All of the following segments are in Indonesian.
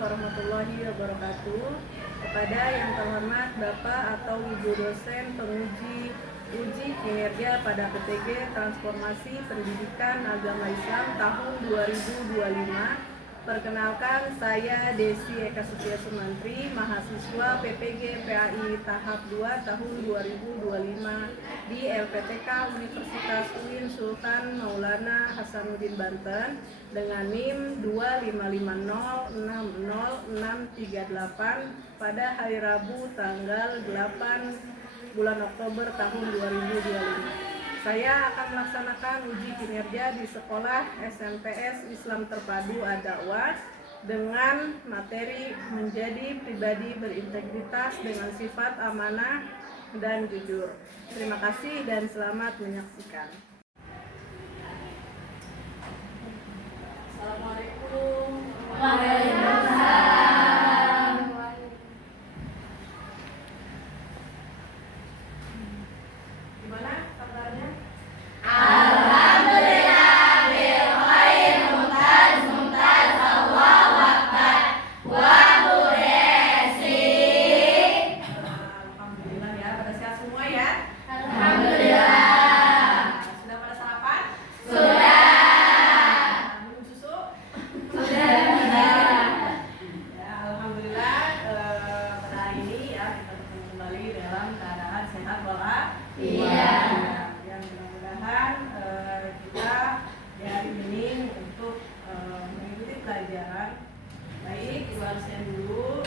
warahmatullahi wabarakatuh. Kepada yang terhormat Bapak atau Ibu dosen penguji uji kinerja pada PTG Transformasi Pendidikan Agama Islam tahun 2025. Perkenalkan, saya Desi Eka Sutia Sumantri, mahasiswa PPG PAI tahap 2 tahun 2025 di LPTK Universitas UIN Sultan Maulana Hasanuddin Banten dengan NIM 255060638 pada hari Rabu tanggal 8 bulan Oktober tahun 2025. Saya akan melaksanakan uji kinerja di sekolah SMPS Islam Terpadu Ad-Da'wah dengan materi menjadi pribadi berintegritas dengan sifat amanah dan jujur. Terima kasih dan selamat menyaksikan. Assalamualaikum. Waalaikumsalam. Gimana kabarnya? Alhamdulillah bil khair mumtaz Allahu akbar wa buresi. Alhamdulillah ya, pada sehat semua ya. Alhamdulillah. Sudah pada sarapan? Sudah. Minum susu? Sudah. Ya, alhamdulillah pada hari ini ya kita bertemu kembali dalam keadaan sehat walafiat. Iya. Yang mudah-mudahan kita di hari ini untuk mengikuti pelajaran. Baik, Ibu absen dulu.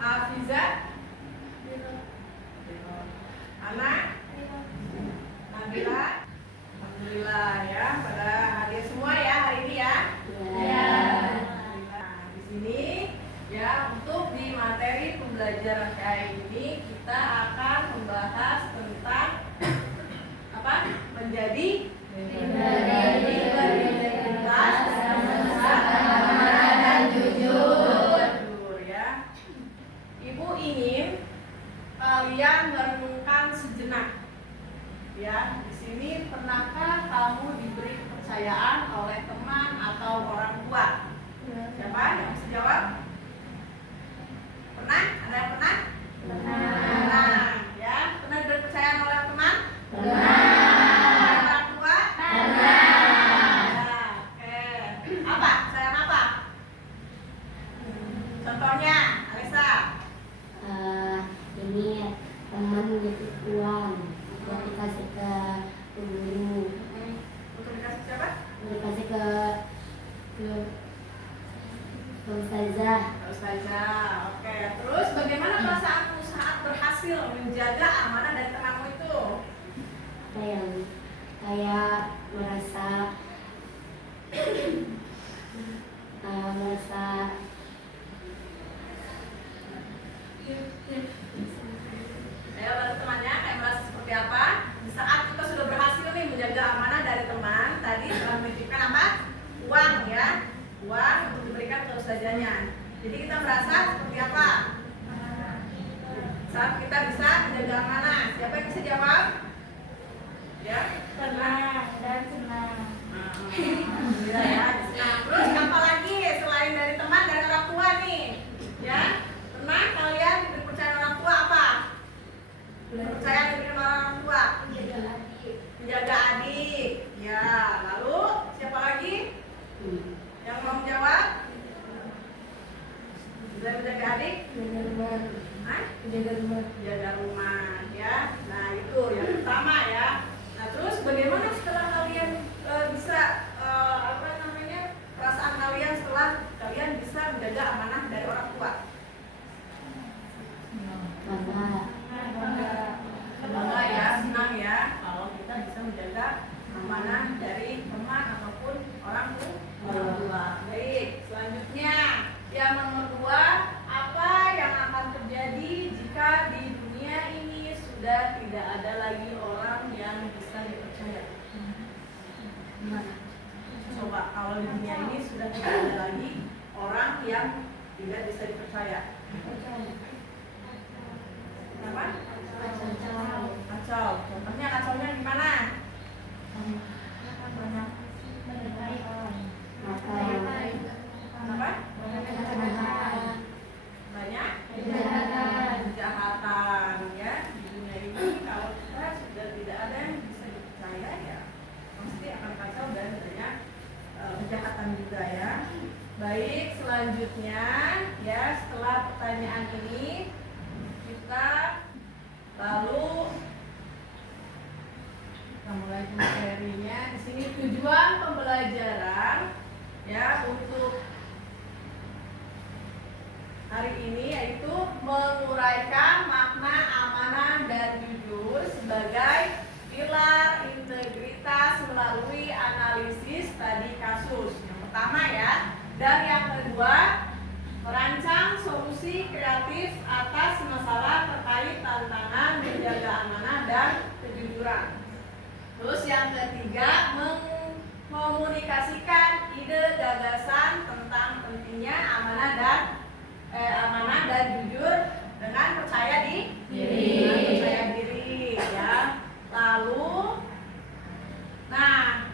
Hafizah, Anak, Nabila. Alhamdulillah ya pada hari semua ya hari ini ya. Ya. Nah, di sini ya untuk di materi pembelajaran kali ini kita akan membahas tentang apa? Menjadi berintegritas dengan sifat amanah dan jujur ya. Ibu ingin kalian merenungkan sejenak. Ya, di sini pernahkah kamu diberi kepercayaan oleh teman atau orang tua? Siapa yang bisa jawab? Pernah? Ada yang pernah? Pernah. Ya, pernah diberi kepercayaan oleh teman? Oleh orang tua? Ya, oke. Apa? Sayang apa? Contohnya, Alisa. Ini teman nitip uang buat dikasih ke guru, Untuk dikasih siapa? dikasih ke ustazah. Ustazah. Oke. Terus bagaimana perasaanmu saat berhasil menjaga amanah dari temanmu itu? Kayak merasa Ayo bantu temannya, kayak merasa seperti apa? Di saat kita sudah berhasil nih menjaga amanah dari teman, tadi telah menitipkan apa? Uang ya, uang untuk diberikan ke ustazahnya. Jadi kita merasa seperti apa? Saat kita bisa menjaga amanah, siapa yang bisa jawab? Ya, tenang dan senang. Alhamdulillah ya, senang. Terus apa lagi selain dari teman, dari orang tua nih? Ya, pernah kalian diberi kepercayaan orang tua apa? Kepercayaan diberikan orang tua? Menjaga adik. Ya, lalu siapa lagi yang mau menjawab? Bisa menjaga adik? Hah? Jaga rumah ya. Nah, itu yang pertama ya. Nah, terus bagaimana setelah kalian bisa perasaan kalian setelah kalian bisa menjaga amanah dari orang tua? Bangga ya, senang ya kalau kita bisa menjaga amanah dari teman ataupun orang tua. Baik, selanjutnya yang nomor 2, apa yang akan terjadi jika di dunia ini sudah tidak ada lagi orang yang bisa dipercaya? Gimana? Coba kalau di dunia ini sudah tidak ada lagi orang yang tidak bisa dipercaya. Kenapa? Kacau. Contohnya kacaunya gimana? Maka Baik, selanjutnya ya setelah pertanyaan ini kita lalu kita mulai materinya. Di sini tujuan pembelajaran ya untuk hari ini yaitu menguraikan makna amanah dan jujur sebagai pilar integritas melalui analisis studi kasus. Yang pertama ya. Dan yang kedua, merancang solusi kreatif atas masalah terkait tantangan menjaga amanah dan kejujuran. Terus yang ketiga, mengkomunikasikan ide gagasan tentang pentingnya amanah dan jujur dengan percaya diri ya. Lalu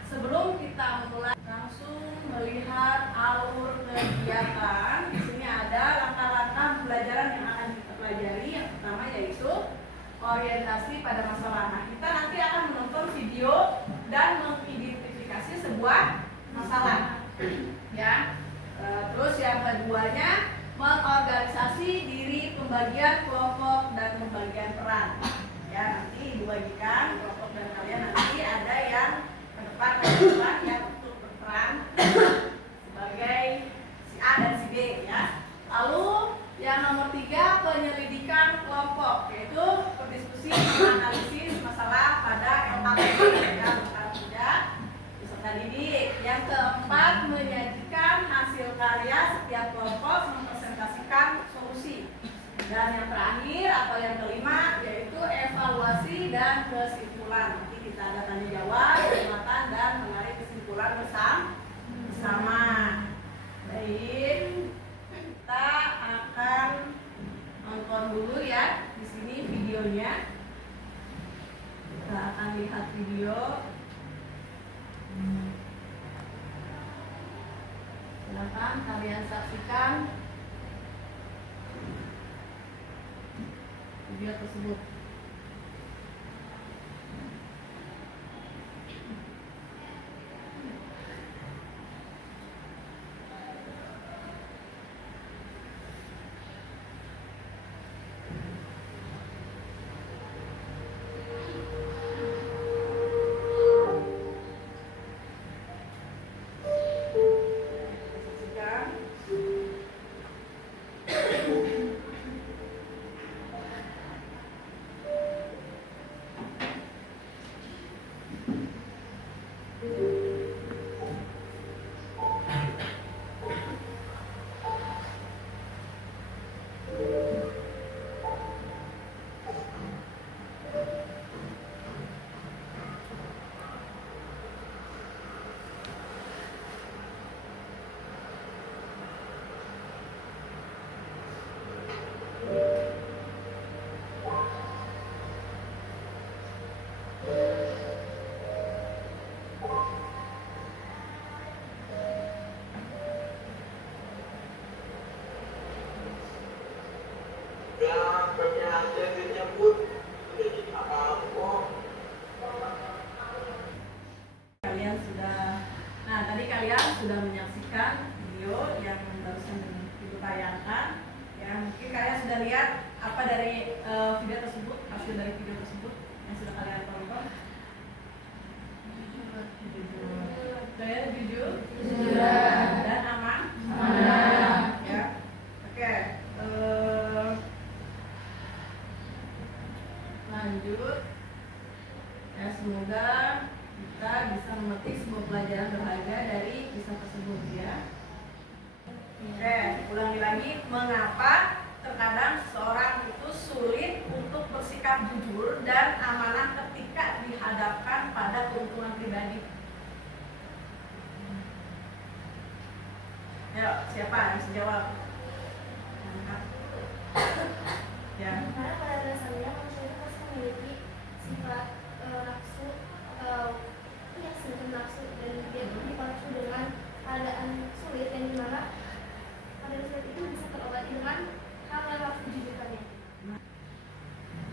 sebelum kita mulai langsung melihat alur kegiatan, di sini ada langkah-langkah pembelajaran yang akan kita pelajari. Yang pertama yaitu orientasi pada masalah. Nah, kita nanti akan menonton video dan mengidentifikasi sebuah masalah. Ya. Terus yang keduanya mengorganisasi diri, pembagian kelompok dan pembagian peran. Ya, nanti dibagikan kelompok dan kalian nanti ada yang ke depan yang untuk berperan sebagai si A dan si B ya. Lalu yang nomor 3, penyelidikan kelompok, yaitu berdiskusi menganalisis masalah pada LKP ya, kerja peserta didik. Yang keempat, menyajikan hasil karya setiap kelompok, mempresentasikan solusi. Dan yang terakhir atau yang kelima yaitu evaluasi dan kesimpulan. Nanti kita ada tanya jawab, pengamatan dan menarik kesimpulan bersama. Baik, kita akan nonton dulu ya di sini videonya. Kita akan lihat video. Silakan kalian saksikan video tersebut. Kalian sudah menyaksikan video yang barusan ditayangkan ya. Mungkin kalian sudah lihat apa dari video tersebut, hasil dari video tersebut yang sudah kalian tonton. Jujur dan aman ya. Oke, lanjut ya. Semoga kita bisa memetik sebuah pelajaran berharga dari kisah tersebut ya. Oke, ulangi lagi. Mengapa terkadang seseorang itu sulit untuk bersikap jujur dan amanah ketika dihadapkan pada keuntungan pribadi? Ayo, siapa yang bisa jawab? Ya. Karena pada dasarnya manusia itu pasti memiliki sifat nafsu atau semacam nafsu, dan dia itu dipacu dengan keadaan sulit yang dimana pada sulit itu bisa terobati dengan hal yang harus dijujurkannya.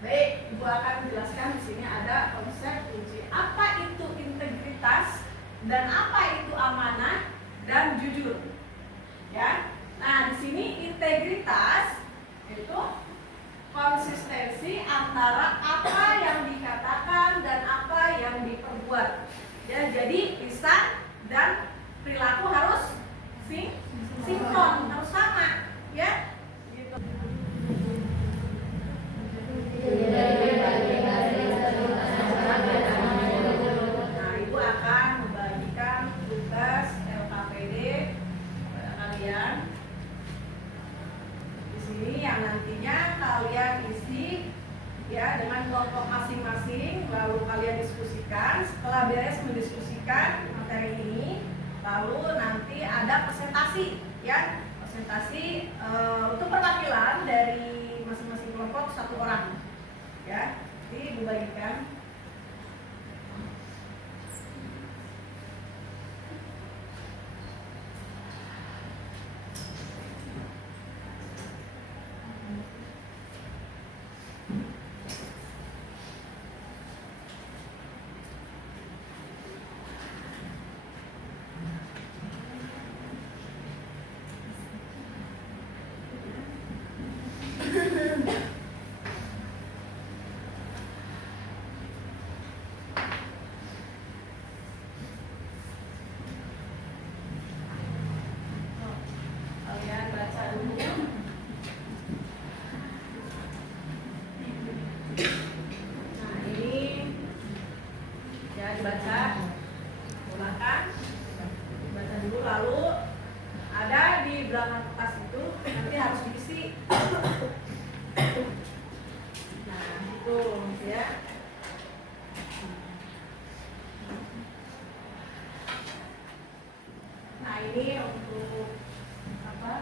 Baik, Ibu akan menjelaskan di sini ada konsep kunci. Apa itu integritas dan apa itu amanah dan jujur? Ya. Nah, di sini integritas itu konsistensi antara apa yang dikatakan dan apa yang diperbuat. Ya, jadi lisan dan perilaku harus sinkron, harus sama, ya. Gitu. Nah, Ibu akan membagikan tugas LKPD kepada kalian. Di sini yang nantinya kalian isi ya dengan kelompok masing-masing, lalu kalian diskusikan. Setelah beres mendiskusikan materi ini, lalu nanti ada presentasi, ya, presentasi untuk perwakilan dari masing-masing kelompok 1 orang, ya. Jadi Ibu bagikan. Kalian baca dulu. Nah, ini ya dibaca, ulangan, baca dulu, lalu ada di belakang kertas itu nanti harus diisi. Nah, itu ya. Nah, ini untuk apa?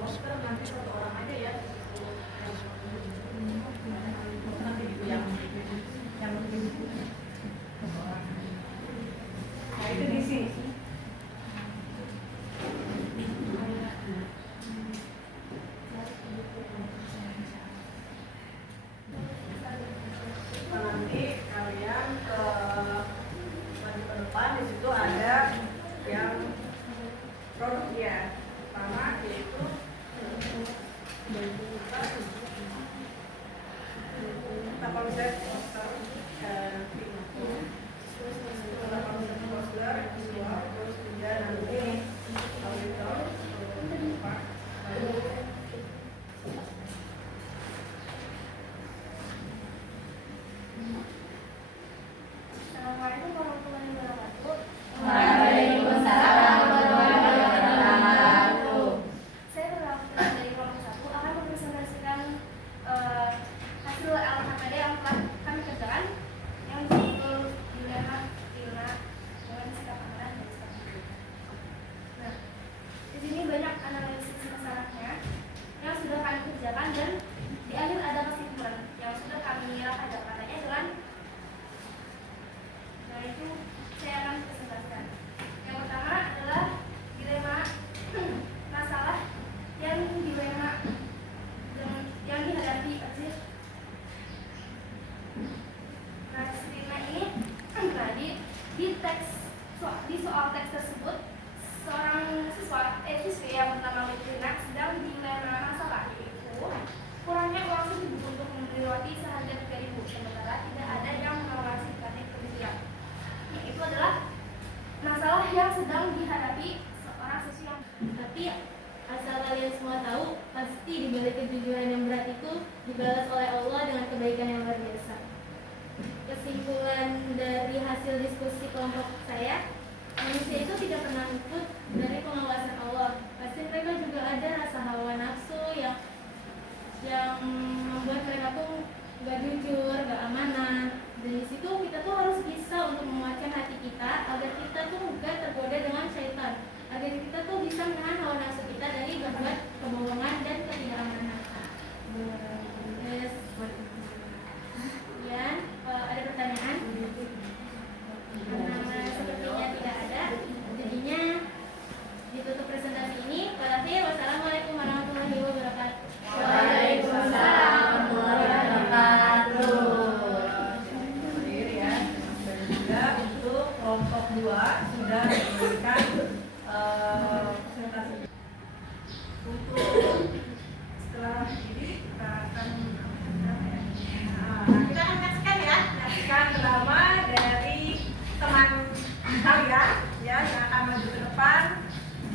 Poster nanti 1 orang aja ya. Nanti itu yang nah, itu diisi. Nanti kalian ke maju ke depan, di situ ada yang produknya. Pertama yaitu apa konsep poster, poster visual, terus juga nanti auditor, lalu Assalamualaikum warahmatullahi wabarakatuh. Waalaikumsalam warahmatullahi wabarakatuh. Saya perwakilan dari kelompok 1 akan mempresentasikan hasil LKPD yang telah kami kerjakan, yang berjudul dilema Ilna dengan sikap amanah dan sikap hidup. Nah, di sini banyak analisis masalahnya yang sudah kami kerjakan, dan di akhir ada kesimpulan yang sudah kami rapat katanya dengan. Nah, itu saya akan presentasikan. Yang pertama adalah dilema masalah yang dihadapi Aziz. Nah, dilema ini di soal teks tersebut, seorang siswi yang bernama Lutfina sedang dilema masalah, yaitu kurangnya uang seribu untuk membeli roti seharga 3.000, sementara tidak ada yang mengawasi tarif kebijakan. Itu adalah masalah yang sedang dihadapi seorang siswi yang. Tapi asal kalian semua tahu, pasti di balik kejujuran yang berat itu dibalas oleh Allah dengan kebaikan yang luar biasa. Kesimpulan dari hasil diskusi kelompok saya, manusia itu tidak pernah luput dari pengawasan Allah. Pasti mereka juga ada rasa hawa nafsu yang membuat mereka tuh gak jujur, gak amanah. Dan di situ kita tuh harus bisa untuk menguatkan hati kita agar kita tuh gak tergoda dengan syaitan, agar kita tuh bisa menahan hawa nafsu kita dari berbuat kebohongan dan ketidakamanan. Yes. Kemudian ada pertanyaan? Karena sepertinya tidak ada, jadinya ditutup presentasi ini. Pada akhir, wassalamualaikum warahmatullahi wabarakatuh. Waalaikumsalam warahmatullahi wabarakatuh. 2 sudah memberikan presentasi. Untuk setelah ini kita akan kita akan saksikan drama dari teman kalian ya yang akan maju ke depan.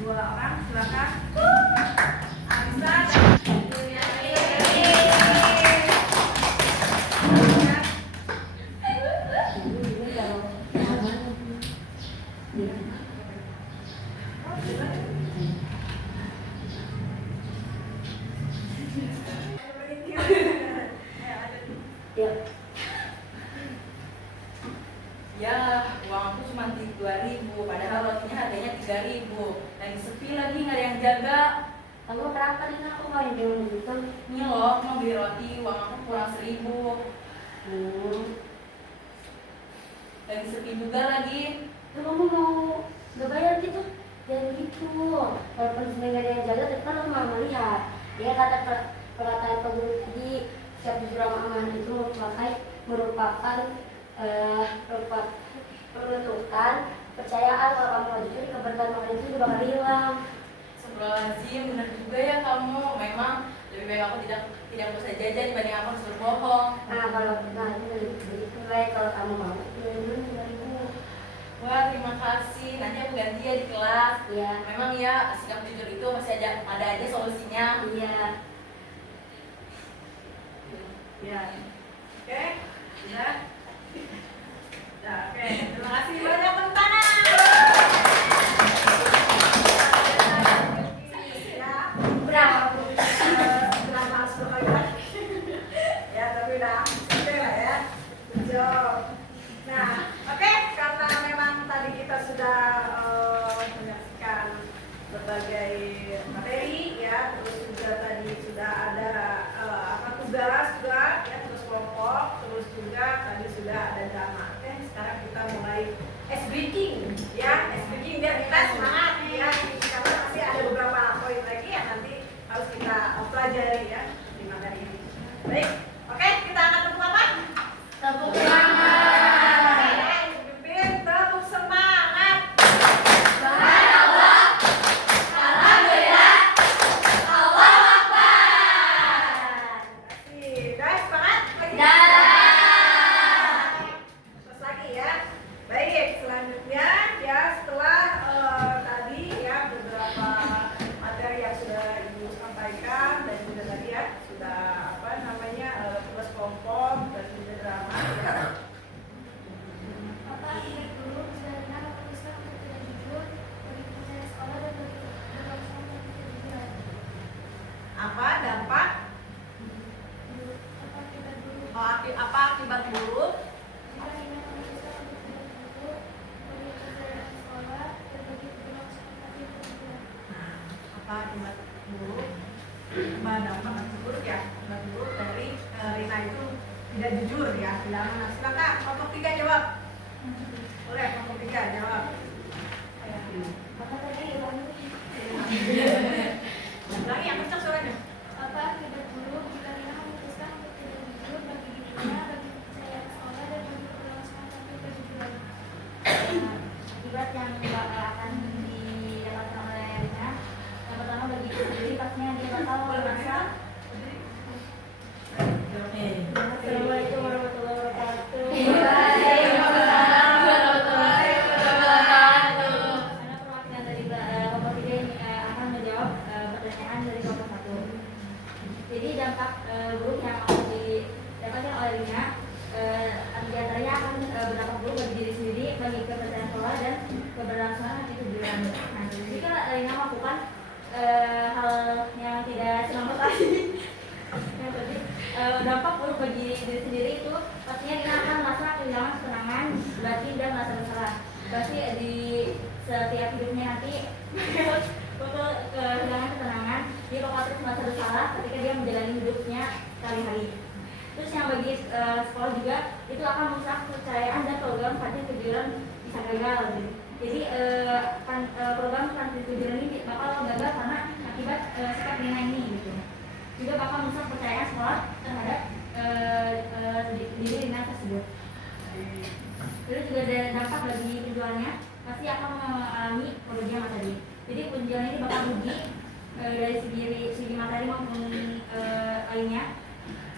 2 orang, silakan. Alisa dan Ya, uang aku cuma 2.000, padahal rotinya harganya 3.000. Lagi sepi lagi, nggak ada yang jaga. Kamu kenapa nih aku mau yang bilang gitu? Ini loh, aku mau beli roti, uang aku kurang 1.000. Lagi sepi juga lagi. Tuh kamu mau gak bayar gitu? Jangan gitu. Walaupun sebenarnya gak ada yang jaga, tapi kan kamu mau melihat. Ya kata perkataan peguru tadi, setiap drama amanah itu merupakan peruntukan kepercayaan. Kalau kamu mau jujur, keberkahan makan itu juga bakal hilang. Astagfirullahaladzim, benar juga ya kamu. Memang lebih baik aku tidak usah jajan dibanding aku harus berbohong. Nah itu begitu baik. Kalau kamu mau dulu 2.000. Wah, terima kasih. Nanti aku ganti ya di kelas. Iya. Memang ya, sikap jujur itu masih ada aja solusinya. Iya. ya. Oke, sudah. Ya, oke. Terima kasih banyak tepuk tangan. Berapa? Sudah masuk lagi. Ya, tapi udah oke lah ya. Good job. Nah, oke, karena memang tadi kita sudah menyaksikan berbagai materi ya, terus juga tadi sudah ada tugas juga ya, tugas kelompok, terus juga tadi sudah ada drama. Oke, sekarang kita mulai ice breaking ya, ice breaking biar kita semangat ya, karena masih ada beberapa poin lagi yang nanti harus kita pelajari ya di materi ini. Baik, oke, kita akan tepuk apa? Tepuk tangan. Pimpin, tepuk semangat. Subhanallah. Alhamdulillah. Allahu Akbar. Terima kasih. Guys, semangat lagi. Terus lagi ya. Baik, selanjutnya ya setelah tadi ya beberapa materi yang sudah Ibu sampaikan dan juga tadi ya sudah tugas kelompok dan juga drama ya. Apa akibat buruk jika kita memutuskan untuk tidak jujur bagi percaya sekolah dan bagi berlangsung dan kejujuran? Apa dampak? Apa akibat buruk Apa akibat buruk? jika kita memutuskan untuk tidak jujur bagi percaya sekolah dan bagi berlangsung dan kejujuran? Apa akibat buruk? Dampak buruk ya, akibat buruk dari Rina itu tidak jujur ya, tidak amanah. Silakan kelompok 3 jawab. Boleh kelompok 3 jawab. Apa tadi ya Bang? Lagi yang kencang suaranya. Apa akibat buruk jika kita memutuskan untuk tidak jujur bagi dirinya, bagi percaya sekolah dan bagi berlangsung dan kejujuran? Akibat yang akan didapatkan oleh Rina, yang pertama bagi diri sendiri pastinya dia bakal merasa. Assalamualaikum warahmatullahi wabarakatuh. Karena perwakilan dari kelompok 3 ini akan menjawab pertanyaan dari kelompok 1. Jadi dampak buruk yang akan didapatkan oleh Rina di antaranya akan berdampak buruk bagi diri sendiri, bagi kepercayaan sekolah dan keberlangsungan hati kejujuran. Nah, jika Rina melakukan hal yang tidak selamat tadi, yang tadi dampak buruk bagi diri sendiri itu pastinya Rina akan merasa kehilangan ketenangan batin dan merasa bersalah. Pasti di setiap hidupnya nanti bakal kehilangan ketenangan, dia bakal terus merasa bersalah ketika dia menjalani hidupnya sehari-hari. Terus yang bagi sekolah juga itu akan merusak kepercayaan dan program kantin kejujuran bisa gagal gitu. Jadi program kantin kejujuran ini bakal gagal karena akibat sikap Rina ini gitu. Juga bakal merusak kepercayaan sekolah terhadap diri Rina tersebut. Terus juga ada dampak bagi penjualnya. pasti akan mengalami kerugian materi. Jadi ujian ini bakal rugi dari segi materi maupun lainnya,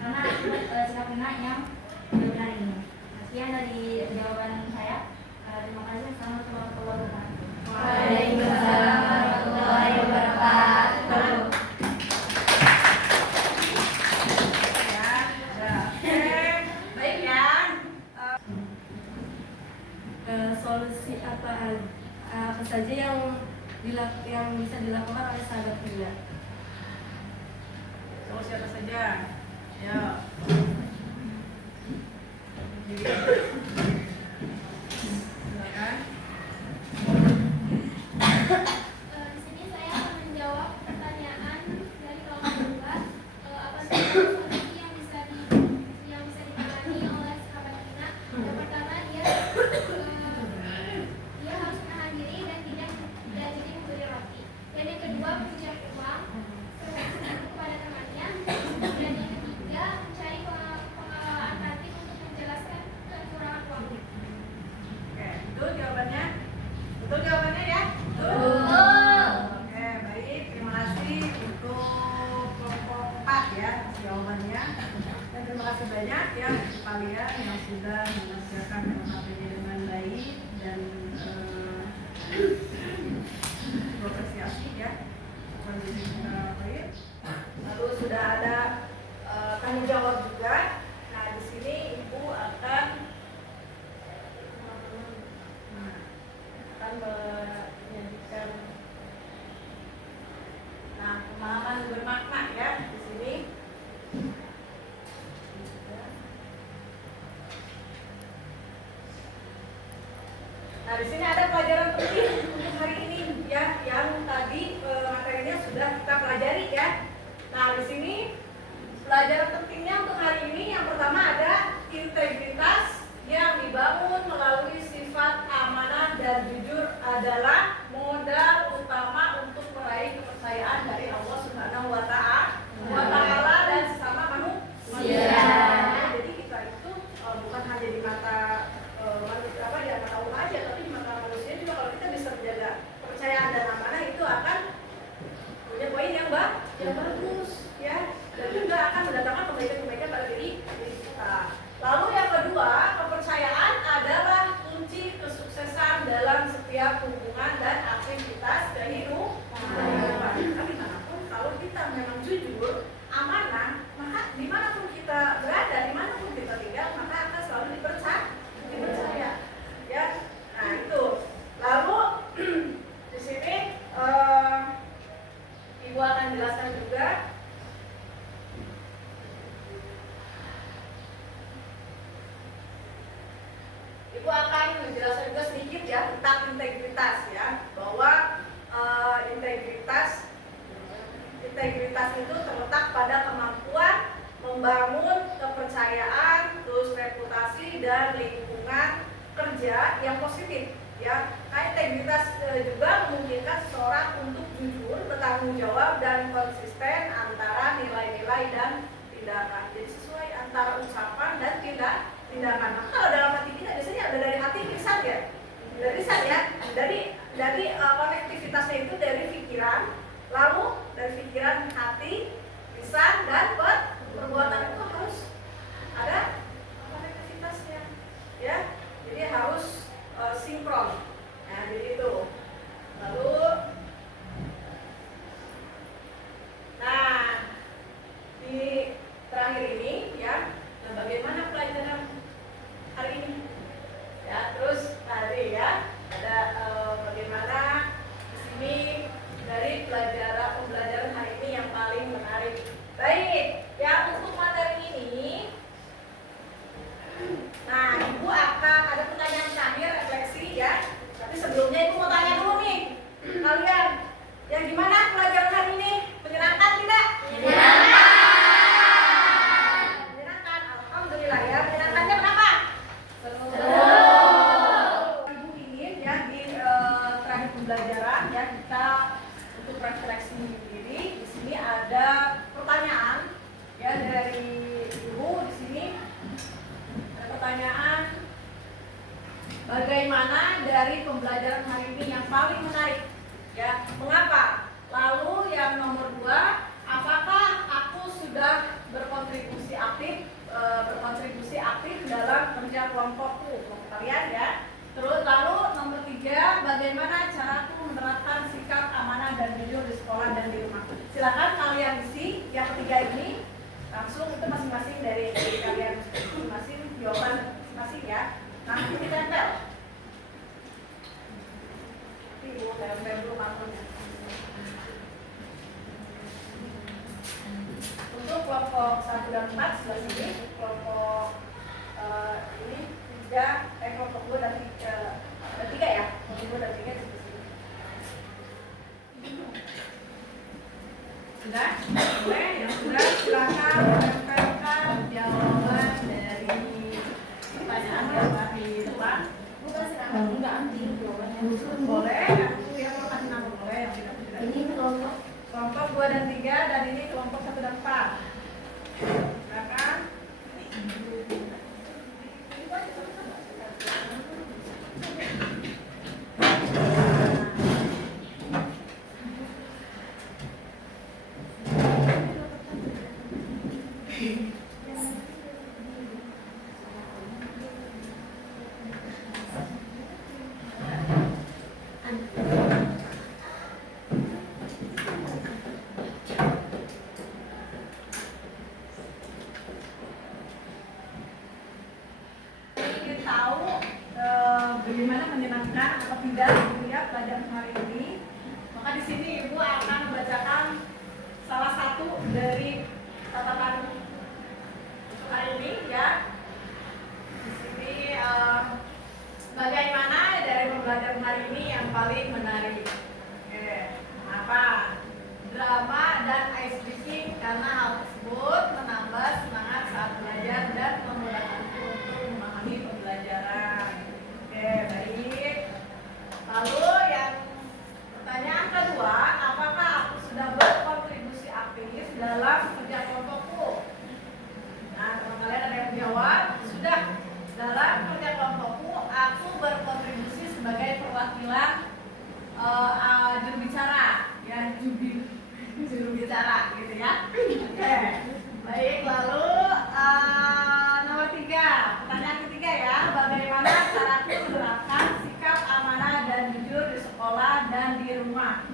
karena akibat sikap kena yang tidak benar ini. Sekian dari jawaban saya. Terima kasih. Assalamualaikum warahmatullahi wabarakatuh. Waalaikumsalam warahmatullahi wabarakatuh. Baik ya. Solusi apa saja yang bisa dilakukan oleh sahabat kerja? Solusi apa saja? Ya. Silakan. Di sini saya akan menjawab pertanyaan dari kelompok kedua. Apa saja solusi yang bisa ditangani oleh sahabat Kina? Yang pertama dia harus menahan diri dan tidak jadi memberi roti. Dan yang kedua pinjam uang kepada temannya. Dan yang ketiga mencari pengelolaan kantin untuk menjelaskan kekurangan uangnya. Oke, betul jawabannya? Betul jawabannya ya? Betul. Oke, baik. Terima kasih untuk kelompok 4 ya jawabannya. Dan terima kasih banyak ya untuk kalian yang sudah mengerjakan LKPD dengan baik dan berapresiasi ya. Baik. Lalu sudah ada tanggung jawab juga. Nah, di sini Ibu akan menyajikan pemahaman bermakna ya di sini. Nah, di sini ada pelajaran penting untuk hari ini ya, yang tadi materinya sudah kita pelajari ya. Nah, di sini pelajaran pentingnya untuk hari ini yang pertama ada integritas yang dibangun melalui sifat amanah dan jujur adalah modal utama untuk meraih kepercayaan dari Allah Subhanahu wa Ta'ala dan sesama manusia. Jadi kita itu bukan hanya di mata di mata Allah aja, tapi di mata manusia juga. Kalau kita bisa menjaga kepercayaan dan amanah, itu akan punya poin yang bagus ya, dan juga akan mendatangkan kebaikan-kebaikan pada diri kita. Lalu yang kedua, kepercayaan adalah kunci kesuksesan dalam setiap hubungan dan aktivitas kehidupan. Tapi manapun, kalau kita memang jujur, amanah, maka dimanapun kita berada, dimanapun kita tinggal, maka akan selalu dipercaya. Ya, nah itu. Lalu di sini Ibu akan jelaskan juga. Ibu akan menjelaskan juga sedikit ya tentang integritas ya, bahwa integritas itu terletak pada kemampuan membangun kepercayaan, terus reputasi dan lingkungan kerja yang positif ya. Nah, integritas juga memungkinkan seseorang untuk jujur, bertanggung jawab dan konsisten antara nilai-nilai dan tindakan. Jadi sesuai antara ucapan dan tindakan. Nah, kalau dalam hati kita biasanya ada dari hati lisan ya, dari lisan ya. Dari konektivitasnya itu dari pikiran, lalu dari pikiran, hati, lisan dan perbuatan itu harus ada konektivitasnya ya. Jadi harus sinkron. Nah, jadi itu. Lalu di terakhir ini ya, bagaimana pelajaran hari ini ya. Terus tadi ya ada bagaimana di sini dari pembelajaran hari ini yang paling menarik. Baik ya, untuk materi bagaimana dari pembelajaran hari ini yang paling menarik? Ya, mengapa? Lalu yang nomor 2, apakah aku sudah berkontribusi aktif dalam kerja kelompokku? Kelompok kalian ya. Terus lalu nomor 3, bagaimana caraku menerapkan sikap amanah dan jujur di sekolah dan di rumah? Silakan kalian isi yang ketiga ini langsung, itu masing-masing dari kalian masing-masing jawaban masing-masing ya. Nanti ditempel. Tempel dulu maksudnya. Untuk kelompok 1 dan 4 sebelah sini, kelompok ini kelompok 2 dan 3 ya. Kelompok 2 dan 3 di sebelah sini. Sudah? Boleh? Yang sudah silakan menempelkan jawaban dari pertanyaan yang di depan. Bukan silakan, enggak anti jawabannya. Boleh, yang mau kasih nama boleh, yang tidak. Ini kelompok Kelompok 2 dan 3 dan ini kelompok 1 dan 4. Silakan. Ingin tahu bagaimana menyenangkan atau tidak gitu ya pelajaran hari ini, maka di sini Ibu akan membacakan salah satu dari catatan untuk hari ini ya. Di sini bagaimana dari pembelajaran hari ini yang paling menarik? Oke, apa? Drama dan ice breaking, karena hal tersebut menambah semangat saat belajar dan memudahkanku untuk memahami pembelajaran. Oke, baik. Lalu yang pertanyaan kedua, apakah aku sudah berkontribusi aktif dalam kerja kelompokku? Nah, kalau kalian ada yang menjawab, sudah. Dalam kerja kelompokku, aku berkontribusi sebagai perwakilan juru bicara, ya juru bicara, gitu ya. Oke, baik. Lalu nomor 3, pertanyaan ketiga ya, bagaimana caraku menerapkan sikap amanah dan jujur di sekolah dan di rumah?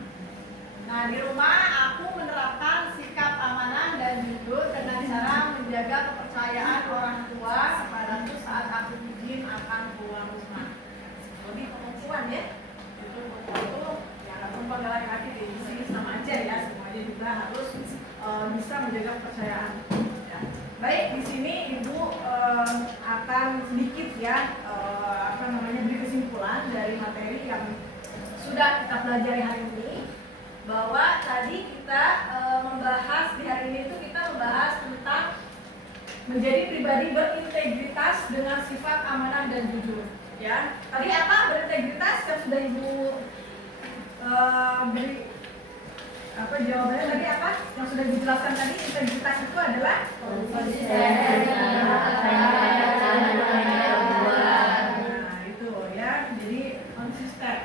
Nah, di rumah aku menerapkan sikap amanah dan jujur dengan cara menjaga kepercayaan orang tua kepadaku saat aku izin akan pulang rumah. Lebih pengukuhan ya. Itu ya perempuan dan laki-laki di sini sama aja ya, semuanya juga harus bisa menjaga kepercayaan. Ya. Baik, di sini Ibu akan sedikit ya beri kesimpulan dari materi yang sudah kita pelajari hari ini. Bahwa tadi kita membahas di hari ini itu kita membahas tentang menjadi pribadi berintegritas dengan sifat amanah dan jujur. Ya, tadi apa berintegritas yang sudah Ibu beri jawabannya tadi apa? Yang sudah dijelaskan tadi, integritas itu adalah konsisten. Nah, itu ya, jadi konsisten.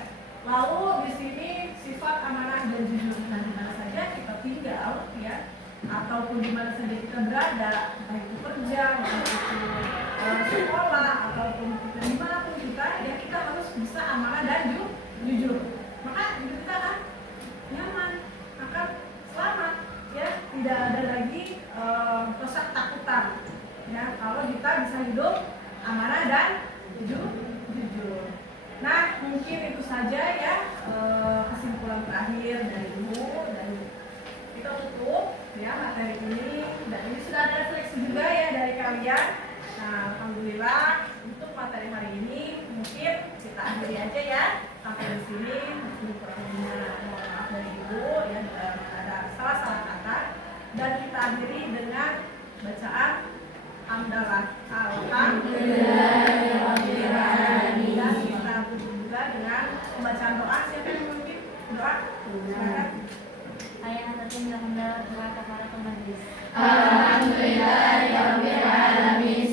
Lalu di sini sifat amanah dan jujur, nah di mana saja kita tinggal ya, ataupun di mana saja kita berada, entah itu kerja, entah itu sekolah, ataupun kita dimanapun kita, ya kita harus bisa amanah dan jujur. Maka hidup kita kan nyaman, akan selamat, ya tidak ada lagi rasa ketakutan. Ya kalau kita bisa hidup amanah dan jujur. Nah, mungkin itu saja ya kesimpulan terakhir dari Ibu, dan kita tutup ya materi ini. Dan ini sudah ada refleksi juga ya dari kalian. Nah, alhamdulillah untuk materi hari ini mungkin kita akhiri aja ya sampai di sini. Mungkin kurangnya mohon maaf dari Ibu ya, ada salah kata, dan kita akhiri dengan bacaan hamdalah. Alhamdulillah. Dan kita tutup juga dengan pembacaan doa. Siapa yang memimpin doa? Ayah terima kasih telah kembali ke majelis. Alhamdulillah ya Rabbil Alamin.